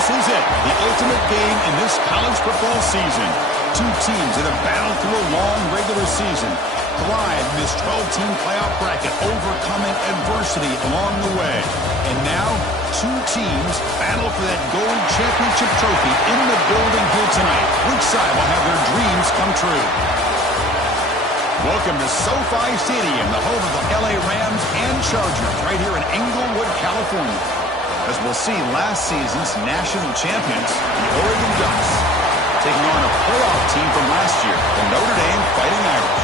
This is it, the ultimate game in this college football season. Two teams that have battled through a long regular season, thrived in this 12-team playoff bracket, overcoming adversity along the way. And now, two teams battle for that gold championship trophy in the building here tonight. Which side will have their dreams come true? Welcome to SoFi Stadium, the home of the LA Rams and Chargers, right here in Englewood, California. As we'll see, last season's national champions, the Oregon Ducks, taking on a playoff team from last year, the Notre Dame Fighting Irish.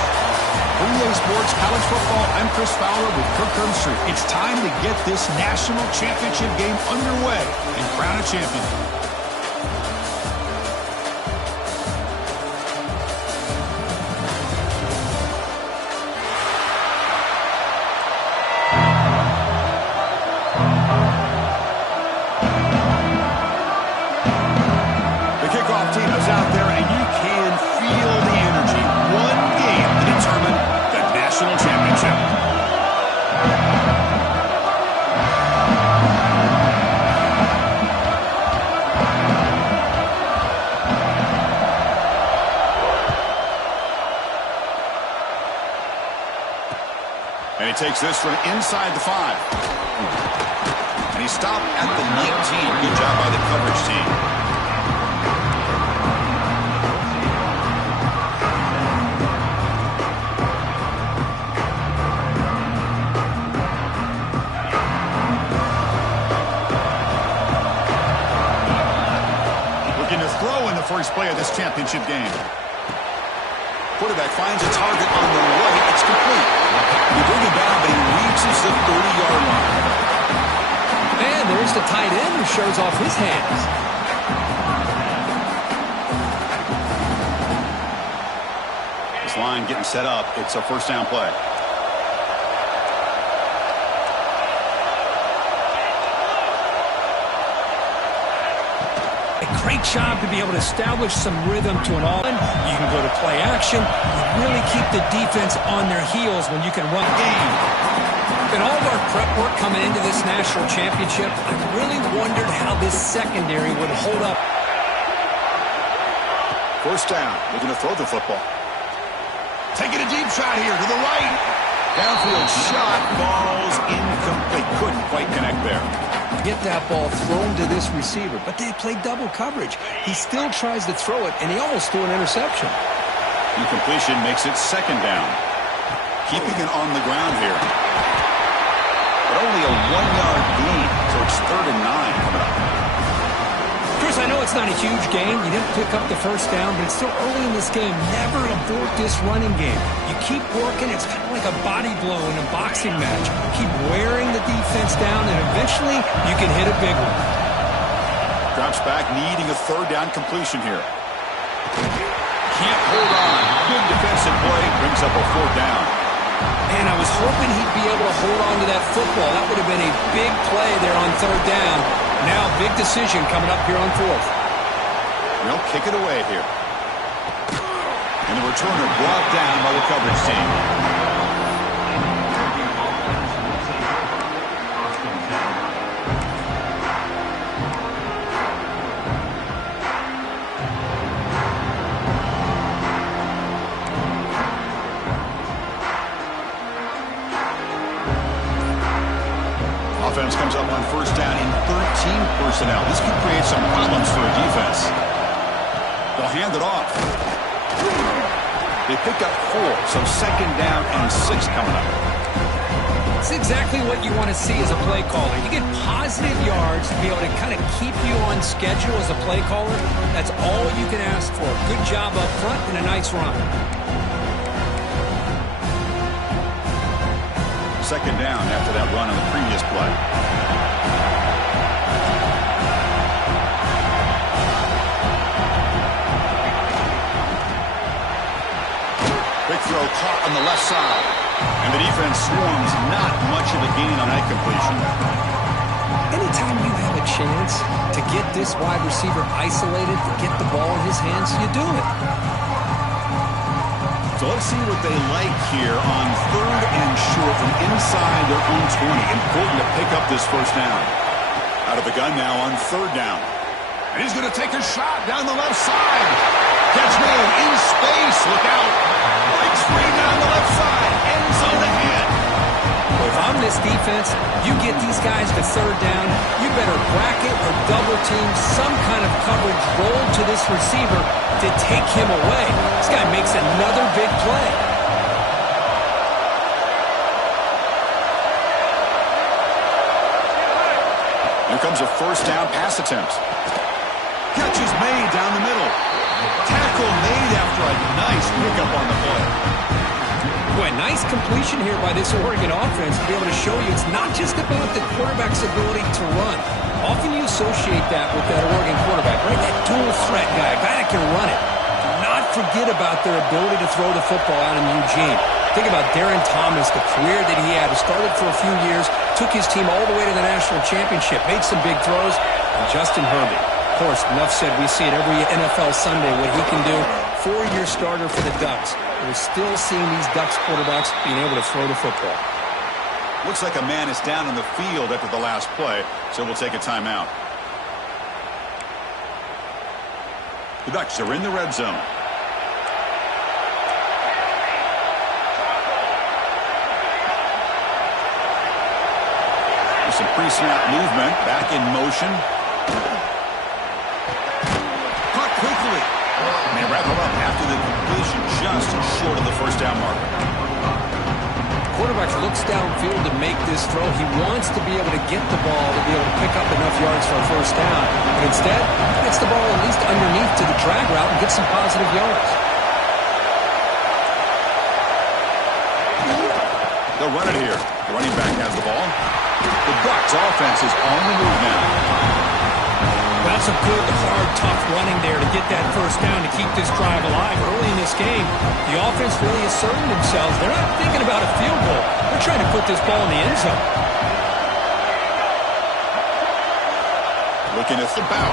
For EA Sports College Football, I'm Chris Fowler with Kirk Herbstreit. It's time to get this national championship game underway and crown a champion. And he takes this from inside the 5. And he stopped at the 19. Good job by the coverage team. Looking to throw in the first play of this championship game. Quarterback finds a target on the right. It's complete. They bring him down, but he reaches the 30-yard line. And there's the tight end who shows off his hands. This line getting set up. It's a first down play. Great job to be able to establish some rhythm to an all-in. You can go to play action. You really keep the defense on their heels when you can run the game. In all of our prep work coming into this national championship, I really wondered how this secondary would hold up. First down. Looking to throw the football. Taking a deep shot here to the right. Downfield shot. Falls incomplete. Couldn't quite connect there. Get that ball thrown to this receiver, but they played double coverage. He still tries to throw it, and he almost threw an interception. Incompletion makes it second down. Keeping it on the ground here. But only a 1-yard gain, so it's 3rd and 9 coming up. Chris, I know it's not a huge game. You didn't pick up the first down, but it's still early in this game. Never abort this running game. You keep working. It's kind of like a body blow in a boxing match. Keep wearing the defense down, and eventually you can hit a big one. Drops back, needing a 3rd down completion here. Can't hold on. Good defensive play. Brings up a 4th down. And I was hoping he'd be able to hold on to that football. That would have been a big play there on 3rd down. Now, big decision coming up here on 4th. They'll kick it away here. And the returner brought down by the coverage team. Offense comes up on first down in 13 personnel. This could create some problems for a defense. They'll hand it off. They pick up 4, so second down and 6 coming up. It's exactly what you want to see as a play caller. You get positive yards to be able to kind of keep you on schedule as a play caller. That's all you can ask for. Good job up front and a nice run. Second down after that run on the previous play. Quick throw caught on the left side. And the defense swarms, not much of a gain on that completion. Anytime you have a chance to get this wide receiver isolated, to get the ball in his hands, you do it. So let's see what they like here on 3rd and short from inside their own 20. Important to pick up this first down. Out of the gun now on 3rd down. And he's going to take a shot down the left side. Catch made in space. Look out. Breaks free down the left side. End zone ahead. Well, if I'm this defense, you get these guys to third down, you better bracket or double team some kind of coverage roll to this receiver to take him away. This guy makes another big play. Here comes a first down pass attempt. Catch is made down the middle. Tackle made after a nice pickup on the play. Boy, nice completion here by this Oregon offense to be able to show you it's not just about the quarterback's ability to run. Often you associate that with that Oregon quarterback, right? That dual threat guy, a guy that can run it. Do not forget about their ability to throw the football out in Eugene. Think about Darren Thomas, the career that he had. He started for a few years, took his team all the way to the national championship, made some big throws, and Justin Herbert. Of course, enough said, we see it every NFL Sunday what he can do. 4-year starter for the Ducks. We're still seeing these Ducks quarterbacks being able to throw the football. Looks like a man is down on the field after the last play, so we'll take a timeout. The Ducks are in the red zone. There's some pre-snap movement, back in motion. Caught quickly. And they wrap him up after the completion, just short of the first down marker. Quarterback looks downfield to make this throw. He wants to be able to get the ball to be able to pick up enough yards for a first down. But instead, he gets the ball at least underneath to the drag route and gets some positive yards. They'll run it here. The running back has the ball. The Ducks offense is on the move now. That's a good, hard, tough running there to get that first down to keep this drive alive. Early in this game, the offense really asserting themselves. They're not thinking about a field goal. They're trying to put this ball in the end zone. Looking at the bow.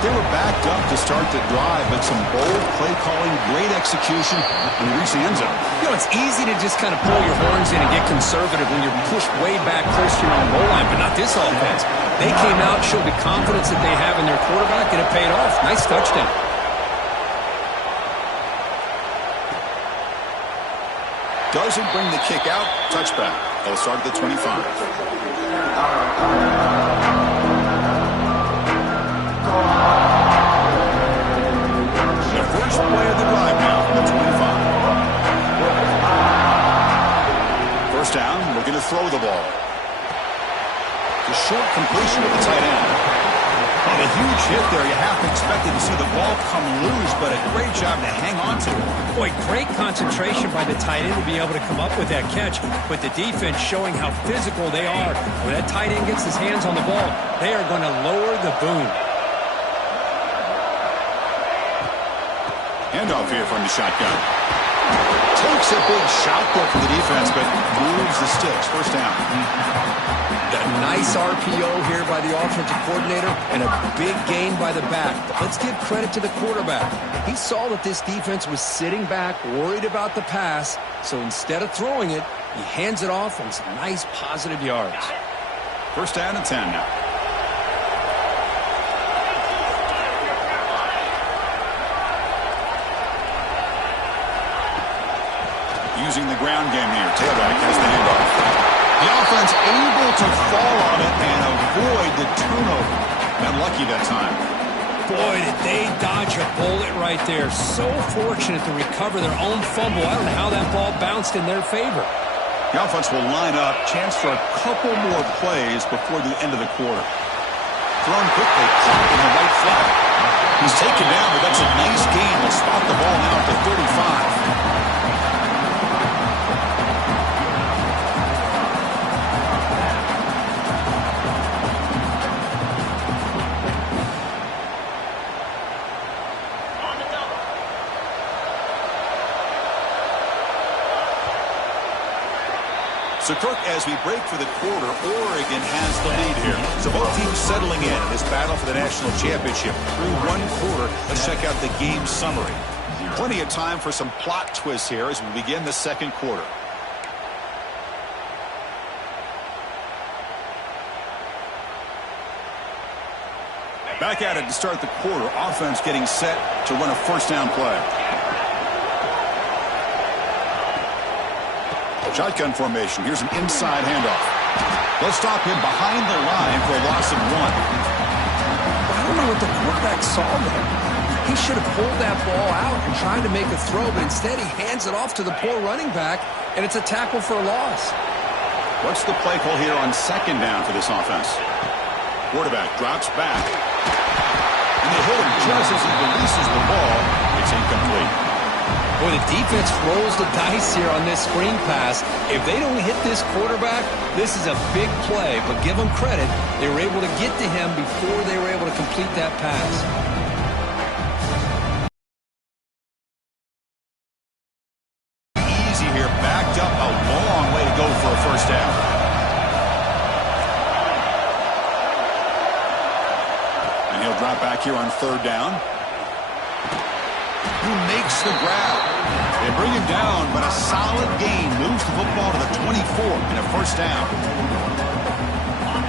They were backed up to start the drive, but some bold play calling, great execution, and we reach the end zone. You know, it's easy to just kind of pull your horns in and get conservative when you're pushed way back close to your own goal line, but not this offense. They came out, showed the confidence that they have in their quarterback, and it paid off. Nice touchdown. Doesn't bring the kick out. Touchback. They'll start at the 25. The first play of the drive now from the 25. First down, looking to throw the ball. A short completion with the tight end. And a huge hit there. You half expected to see the ball come loose, but a great job to hang on to it. Boy, great concentration by the tight end to be able to come up with that catch. But the defense showing how physical they are. When that tight end gets his hands on the ball, they are going to lower the boom. Handoff here from the shotgun. Takes a big shot there for the defense, but moves the sticks. First down. A nice RPO here by the offensive coordinator and a big gain by the back. But let's give credit to the quarterback. He saw that this defense was sitting back, worried about the pass. So instead of throwing it, he hands it off on some nice positive yards. First down and 10 now. Using the ground game here. Tailback has the handoff. The offense able to fall on it and avoid the turnover. Unlucky that time. Boy, did they dodge a bullet right there. So fortunate to recover their own fumble. I don't know how that ball bounced in their favor. The offense will line up. Chance for a couple more plays before the end of the quarter. Thrown quickly, caught in the right flat. He's taken down, but that's a nice gain. We'll spot the ball now at the 35. So, Kirk, as we break for the quarter, Oregon has the lead here. So both teams settling in this battle for the national championship. Through one quarter, let's check out the game summary. Plenty of time for some plot twists here as we begin the second quarter. Back at it to start the quarter. Offense getting set to run a first down play. Shotgun formation. Here's an inside handoff. They'll stop him behind the line for a loss of 1. I don't know what the quarterback saw there. He should have pulled that ball out and tried to make a throw, but instead he hands it off to the poor running back, and it's a tackle for a loss. What's the play call here on second down for this offense? Quarterback drops back. And they hit him just as he releases the ball. It's incomplete. Boy, the defense rolls the dice here on this screen pass. If they don't hit this quarterback, this is a big play. But give them credit, they were able to get to him before they were able to complete that pass. Easy here, backed up a long way to go for a first down. And he'll drop back here on third down. Who makes the grab? They bring him down, but a solid gain moves the football to the 24 and a first down.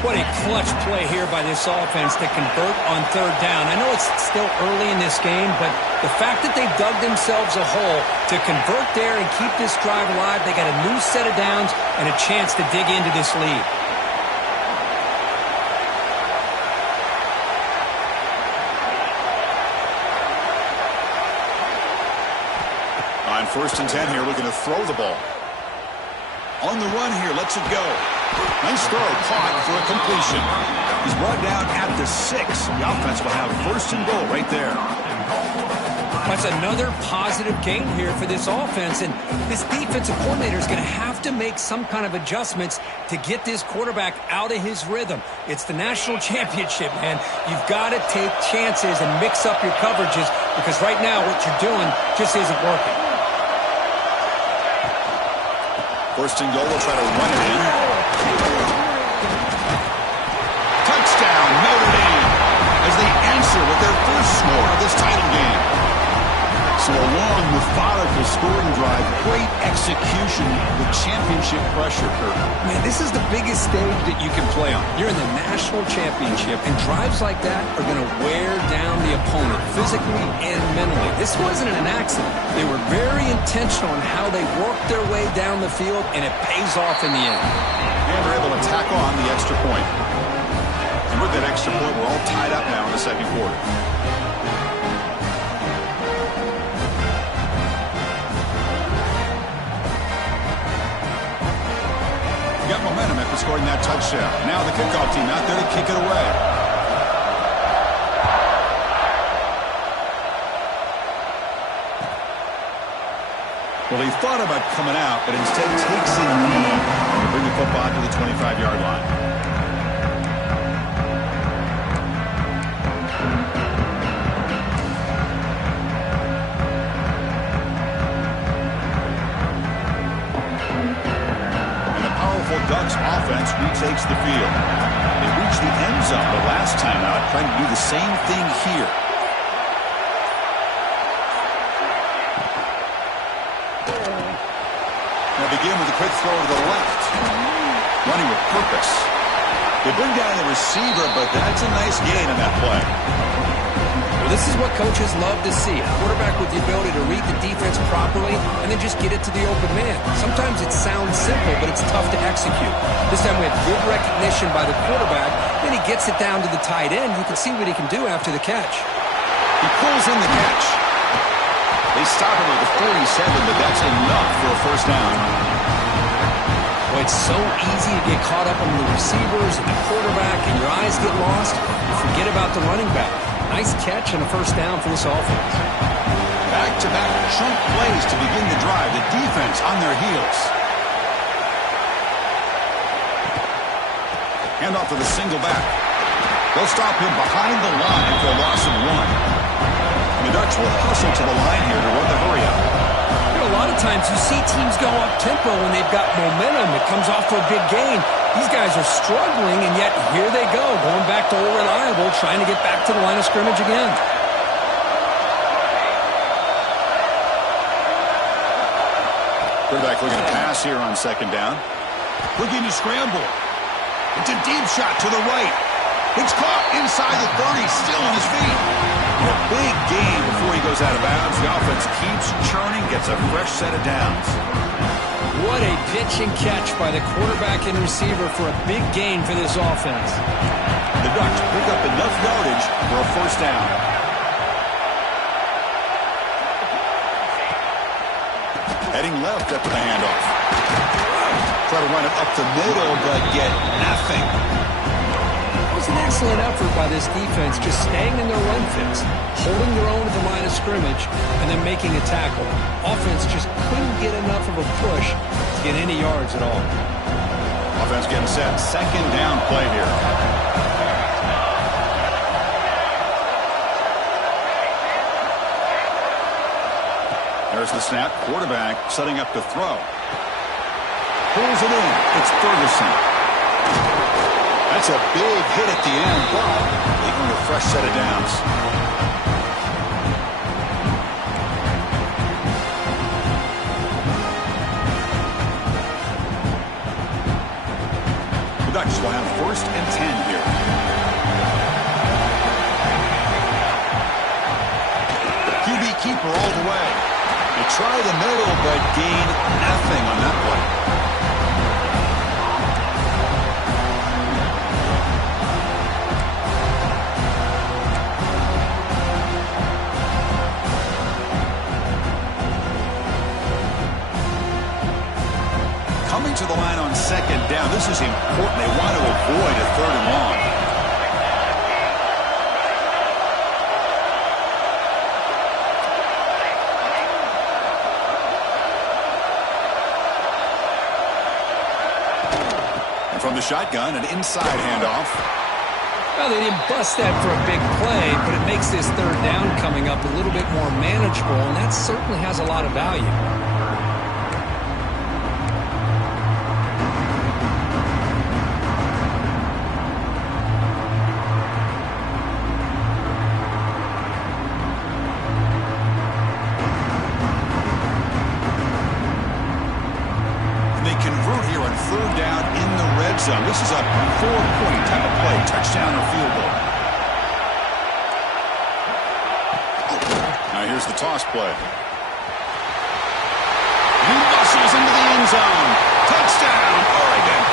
What a clutch play here by this offense to convert on third down. I know it's still early in this game, but the fact that they dug themselves a hole to convert there and keep this drive alive, they got a new set of downs and a chance to dig into this lead. On 1st and 10 here, looking to throw the ball. On the run here, lets it go. Nice throw, caught for a completion. He's brought down at the 6. The offense will have 1st and goal right there. That's another positive gain here for this offense, and this defensive coordinator is going to have to make some kind of adjustments to get this quarterback out of his rhythm. It's the national championship, man. You've got to take chances and mix up your coverages because right now what you're doing just isn't working. 1st and goal, will try to run it in. Touchdown, Notre Dame, as they answer with their first score of this title game. So a long, methodical scoring drive, great execution with championship pressure, Kurt. Man, this is the biggest stage that you can play on. You're in the national championship, and drives like that are going to wear down the opponent physically and mentally. This wasn't an accident. They were very intentional in how they worked their way down the field, and it pays off in the end. And they're able to tack on the extra point. And with that extra point, we're all tied up now in the second quarter. Got momentum after scoring that touchdown. Now the kickoff team out there to kick it away. Well, he thought about coming out, but instead takes a knee to bring the football to the 25-yard line. Ducks offense retakes the field. They reached the end zone the last time out, trying to do the same thing here. They'll begin with a quick throw to the left. Running with purpose. They bring down the receiver, but that's a nice gain on that play. Well, this is what coaches love to see. A quarterback with the ability to read the defense properly and then just get it to the open man. Sometimes it sounds simple, but it's tough to execute. This time we have good recognition by the quarterback. Then he gets it down to the tight end. You can see what he can do after the catch. He pulls in the catch. They stop him at the 47, but that's enough for a first down. Well, it's so easy to get caught up on the receivers and the quarterback, and your eyes get lost. You forget about the running back. Nice catch and a first down for this offense. Back-to-back chunk plays to begin the drive. The defense on their heels. Hand off to the single back. They'll stop him behind the line for a loss of 1. And the Ducks will hustle to the line here to run the hurry up. A lot of times you see teams go up-tempo when they've got momentum. It comes off for a big gain. These guys are struggling, and yet here they go, going back to old reliable, trying to get back to the line of scrimmage again. Quarterback looking to pass here on second down. Looking to scramble. It's a deep shot to the right. It's caught inside the 30, still on his feet. A big gain before he goes out of bounds. The offense keeps churning, gets a fresh set of downs. What a pitch and catch by the quarterback and receiver for a big gain for this offense. The Ducks pick up enough yardage for a first down. Heading left after the handoff. Try to run it up the middle, but get nothing. It was an excellent effort by this defense, just staying in their run fits, holding their own at the line of scrimmage, and then making a tackle. Offense just couldn't get enough of a push to get any yards at all. Offense getting set. Second down play here. There's the snap. Quarterback setting up to throw. Pulls it in. It's Ferguson. That's a big hit at the end, but leaving a fresh set of downs. The Ducks will have 1st and 10 here. QB keeper all the way. They try the middle, but gain nothing on that play. Coming to the line on 2nd down. This is important. They want to avoid a 3rd and long. And from the shotgun, an inside handoff. Well, they didn't bust that for a big play, but it makes this 3rd down coming up a little bit more manageable, and that certainly has a lot of value. Zone. This is a 4-point type of play, touchdown or field goal. Now here's the toss play. He muscles into the end zone. Touchdown, Oregon.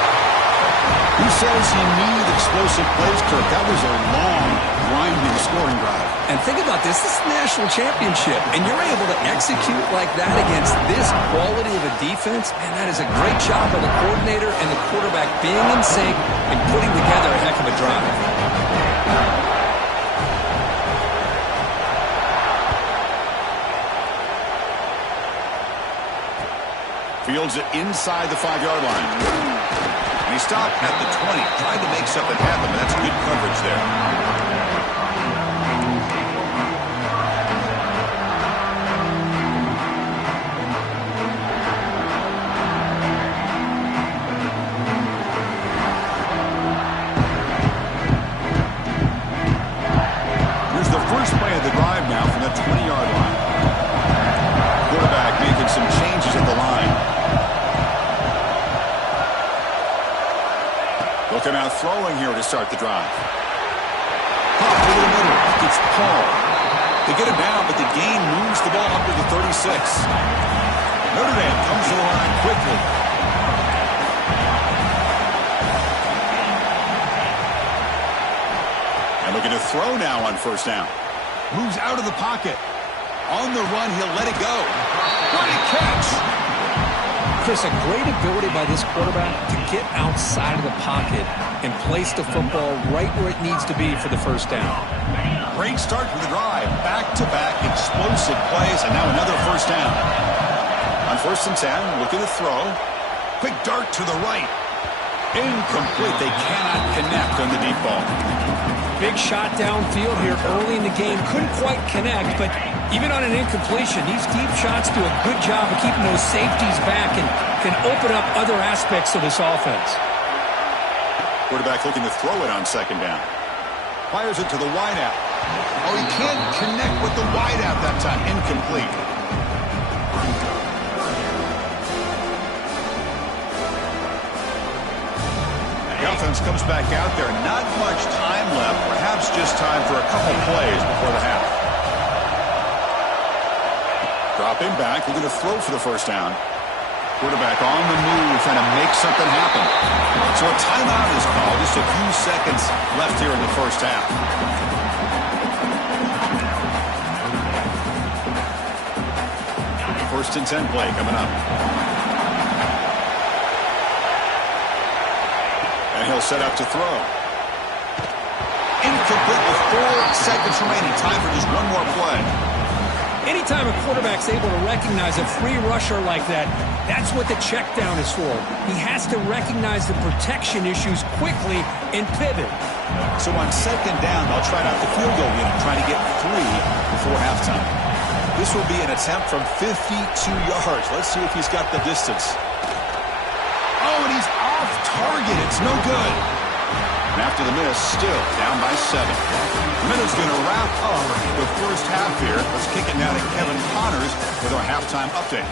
Who says you need explosive plays, Kirk? That was a long, grinding scoring drive. And think about this. This is the national championship, and you're able to execute like that against this quality of a defense. Man, that is a great job by the coordinator and the quarterback being in sync and putting together a heck of a drive. Fields it inside the 5-yard line. And he stopped at the 20, tried to make something happen, but that's good coverage there. First play of the drive now from the 20-yard line. Quarterback making some changes at the line. Looking out throwing here to start the drive. Pop over the middle. It's Paul. They get him down, but the gain moves the ball up to the 36. Notre Dame comes to the line quickly. And looking to throw now on 1st down. Moves out of the pocket. On the run, he'll let it go. Great catch. Chris, a great ability by this quarterback to get outside of the pocket and place the football right where it needs to be for the 1st down. Great start for the drive. Back-to-back explosive plays, and now another 1st down. On 1st and 10, looking to throw. Quick dart to the right. Incomplete. They cannot connect on the deep ball. Big shot downfield here early in the game. Couldn't quite connect, but even on an incompletion, these deep shots do a good job of keeping those safeties back and can open up other aspects of this offense. Quarterback looking to throw it on 2nd down. Fires it to the wideout. Oh, he can't connect with the wideout that time. Incomplete. offense comes back out there. Not much time left. Perhaps just time for a couple plays before the half. Dropping back. They're going to throw for the first down. Quarterback on the move, trying to make something happen. So a timeout is called. Just a few seconds left here in the first half. First and 10 play coming up. And he'll set up to throw. Incomplete with 4 seconds remaining. Time for just one more play. Anytime a quarterback's able to recognize a free rusher like that, that's what the check down is for. He has to recognize the protection issues quickly and pivot. So on second down, they'll try out the field goal unit, trying to get 3 before halftime. This will be an attempt from 52 yards. Let's see if he's got the distance. Oh, and he's off target. It's no good. And after the miss, still down by 7. Minute's going to wrap up the first half here. Let's kick it now to Kevin Connors with our halftime update.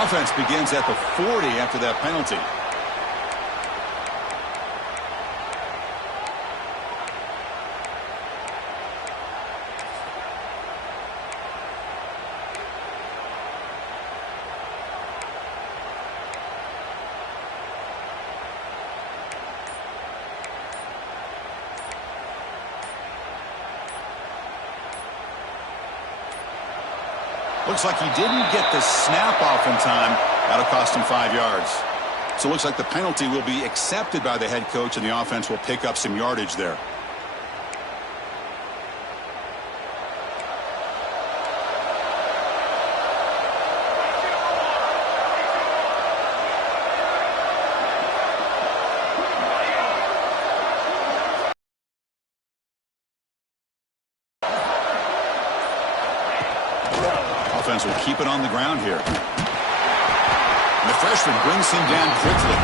Offense begins at the 40 after that penalty. Looks like he didn't get the snap off in time. That'll cost him 5 yards. So it looks like the penalty will be accepted by the head coach, and the offense will pick up some yardage there. Offense will keep it on the ground here. And the freshman brings him down quickly.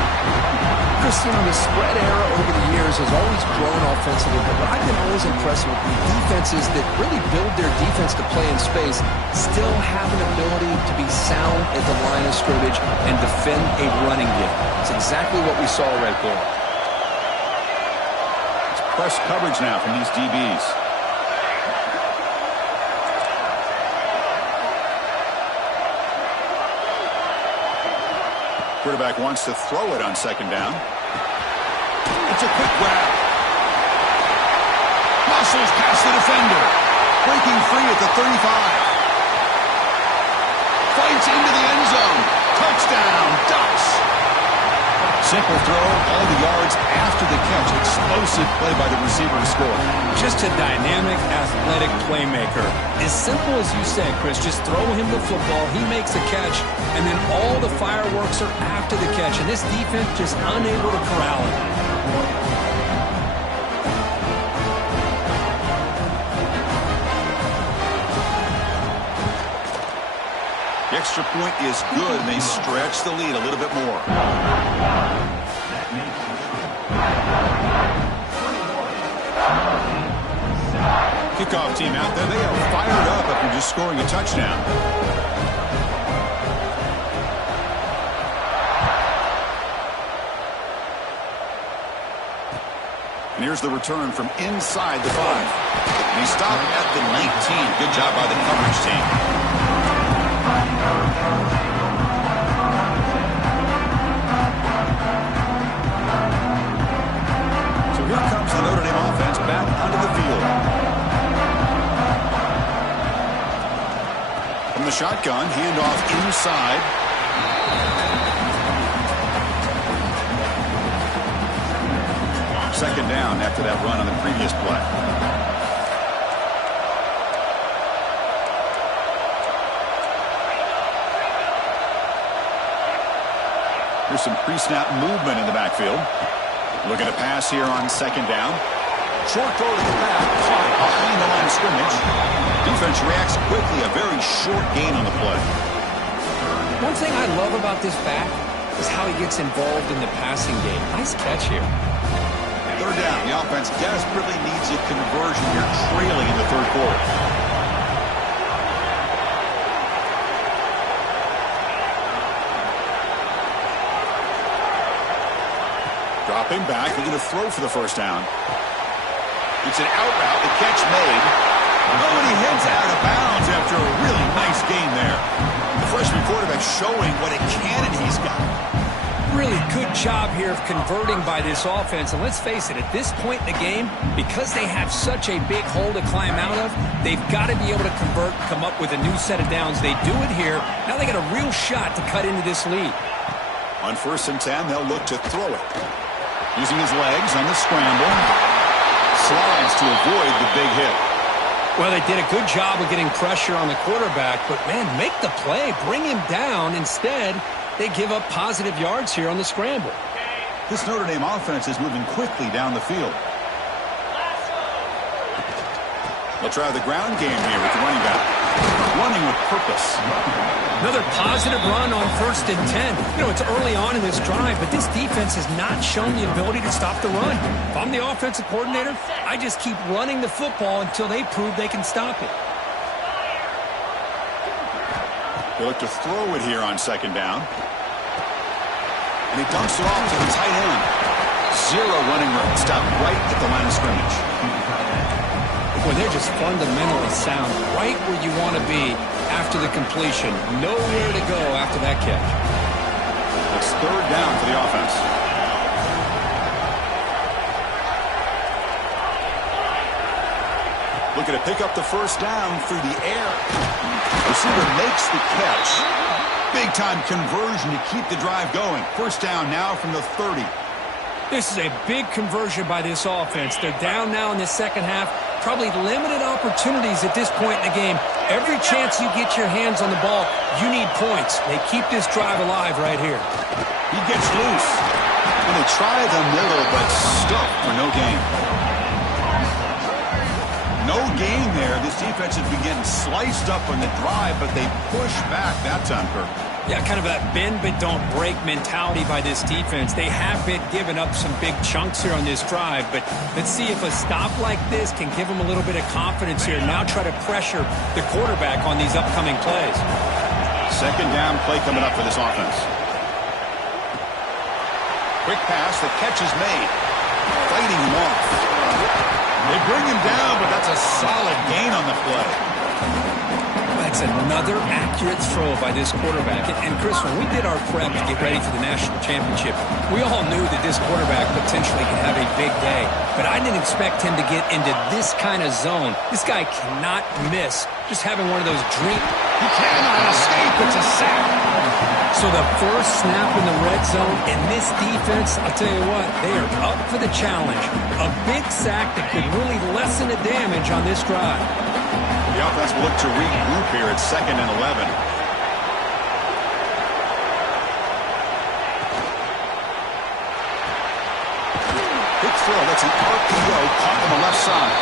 Chris, the spread era over the years has always grown offensively, but what I've been always impressed with the defenses that really build their defense to play in space still have an ability to be sound at the line of scrimmage and defend a running game. It's exactly what we saw right there. It's press coverage now from these DBs. Quarterback wants to throw it on second down. It's a quick grab. Muscles past the defender. Breaking free at the 35. Fights into the end zone. Touchdown, Ducks. Simple throw, all the yards after the catch. Explosive play by the receiver to score. Just a dynamic, athletic playmaker. As simple as you said, Chris, just throw him the football, he makes a catch, and then all the fireworks are after the catch. And this defense just unable to corral it. The extra point is good, and they stretch the lead a little bit more. Kickoff team out there. They are fired up after just scoring a touchdown. And here's the return from inside the 5. And he stopped at the 19. Good job by the coverage team. So here comes the Notre Dame offense back onto the field. From the shotgun, handoff inside. Second down after that run on the previous play. There's some pre-snap movement in the backfield. Looking to pass here on second down. Short throw to the back, caught behind the line of scrimmage. Defense reacts quickly, a very short gain on the play. One thing I love about this back is how he gets involved in the passing game. Nice catch here. Third down, the offense desperately needs a conversion here, trailing in the third quarter. Dropping back, looking to throw for the first down. It's an out route, the catch made. Oh, and he heads out of bounds after a really nice gain there. The freshman quarterback showing what a cannon he's got. Really good job here of converting by this offense. And let's face it, at this point in the game, because they have such a big hole to climb out of, they've got to be able to convert, come up with a new set of downs. They do it here. Now they got a real shot to cut into this lead. On 1st and 10, they'll look to throw it. Using his legs on the scramble. Slides to avoid the big hit. Well, they did a good job of getting pressure on the quarterback, but, man, make the play. Bring him down. Instead, they give up positive yards here on the scramble. This Notre Dame offense is moving quickly down the field. They'll try the ground game here with the running back. Running with purpose. Another positive run on 1st and 10. You know, it's early on in this drive, but this defense has not shown the ability to stop the run. If I'm the offensive coordinator, I just keep running the football until they prove they can stop it. They look to throw it here on 2nd down. And he dumps it off to the tight end. Zero running room. Stopped right at the line of scrimmage. Well, they're just fundamentally sound right where you want to be after the completion. Nowhere to go after that catch. It's 3rd down for the offense. Looking to pick up the 1st down through the air. Receiver makes the catch. Big-time conversion to keep the drive going. 1st down now from the 30. This is a big conversion by this offense. They're down now in the second half. Probably limited opportunities at this point in the game. Every chance you get your hands on the ball, you need points. They keep this drive alive right here. He gets loose. And they try the middle, but stuck for no gain. No gain there. This defense has been getting sliced up on the drive, but they push back that time, Kirk. Yeah, kind of that bend but don't break mentality by this defense. They have been giving up some big chunks here on this drive, but let's see if a stop like this can give them a little bit of confidence here. Now try to pressure the quarterback on these upcoming plays. 2nd down play coming up for this offense. Quick pass, the catch is made. Fighting him off. They bring him down, but that's a solid gain on the play. That's another accurate throw by this quarterback. And Chris, when we did our prep to get ready for the national championship, we all knew that this quarterback potentially could have a big day. But I didn't expect him to get into this kind of zone. This guy cannot miss. Just having one of those dreams. He cannot escape. It's a sack. So the first snap in the red zone, and this defense, I'll tell you what, they are up for the challenge. A big sack that could really lessen the damage on this drive. The offense will look to regroup here at 2nd and 11. Big throw. That's an RPO caught on the left side.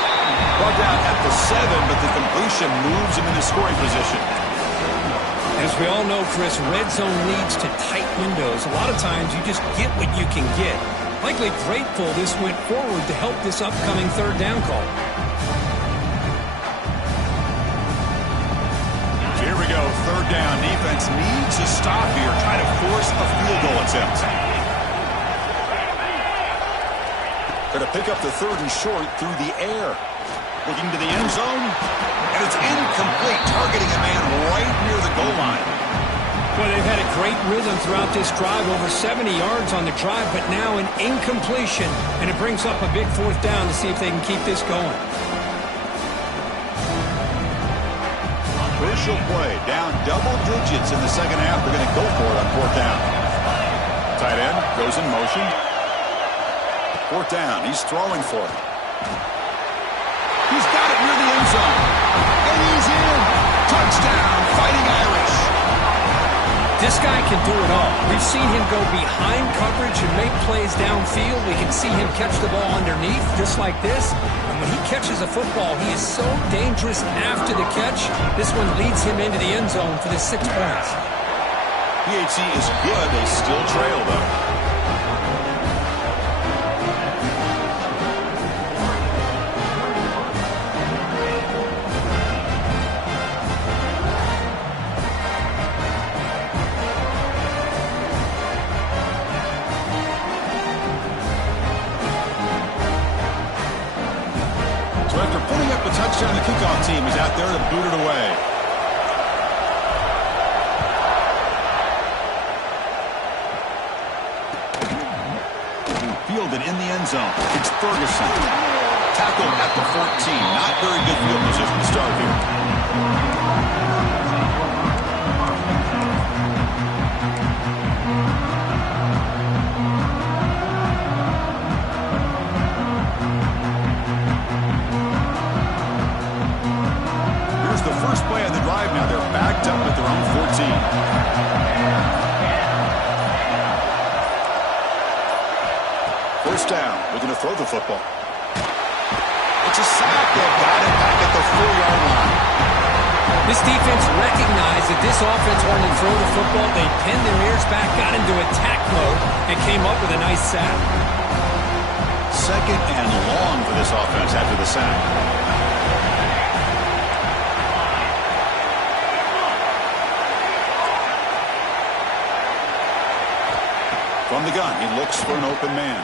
Brought down at the 7, but the completion moves him into scoring position. As we all know, Chris, red zone leads to tight windows. A lot of times you just get what you can get. Likely grateful this went forward to help this upcoming 3rd down call. Here we go, 3rd down. Defense needs a stop here. Try to force a field goal attempt. Going to pick up the 3rd and short through the air. Looking to the end zone. And it's incomplete, targeting a man right near the goal line. Well, they've had a great rhythm throughout this drive. Over 70 yards on the drive, but now an incompletion. And it brings up a big 4th down to see if they can keep this going. Crucial play, down double digits in the second half. They're going to go for it on 4th down. Tight end goes in motion. 4th down, he's throwing for it. He's got it near the end zone. And he's in. Touchdown, Fighting Irish. This guy can do it all. We've seen him go behind coverage and make plays downfield. We can see him catch the ball underneath just like this. And when he catches a football, he is so dangerous after the catch. This one leads him into the end zone for the 6 points. PHC is good. They still trail, though. Touchdown, the kickoff team is out there to boot it away. Fielded in the end zone. It's Ferguson. Tackled at the 14. Not very good field position to start here. First play of the drive now. They're backed up at their own 14. First down. Looking to throw the football. It's a sack. They've got it back at the 4-yard line. This defense recognized that this offense wanted to throw the football. They pinned their ears back, got into attack mode, and came up with a nice sack. Second and long for this offense after the sack. From the gun, he looks for an open man.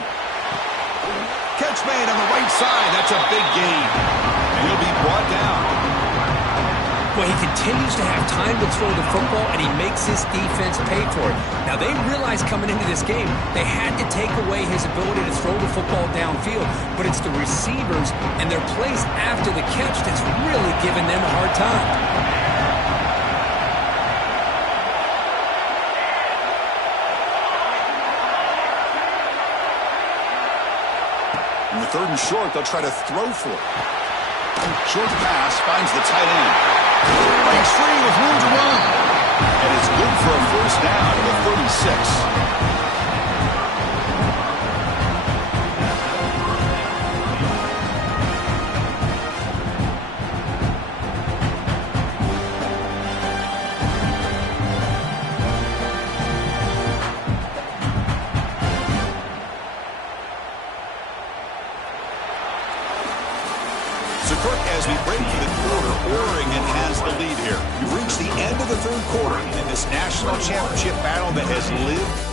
Catch made on the right side. That's a big gain. And he'll be brought down. Well, he continues to have time to throw the football, and he makes his defense pay for it. Now, they realized coming into this game, they had to take away his ability to throw the football downfield. But it's the receivers and their plays after the catch that's really giving them a hard time. In the third and short, they'll try to throw for it. Short pass finds the tight end. Breaks free with room to run. And it's good for a first down at the 36. As we break for the quarter, Oregon has the lead here. We've reached the end of the third quarter in this national championship battle that has lived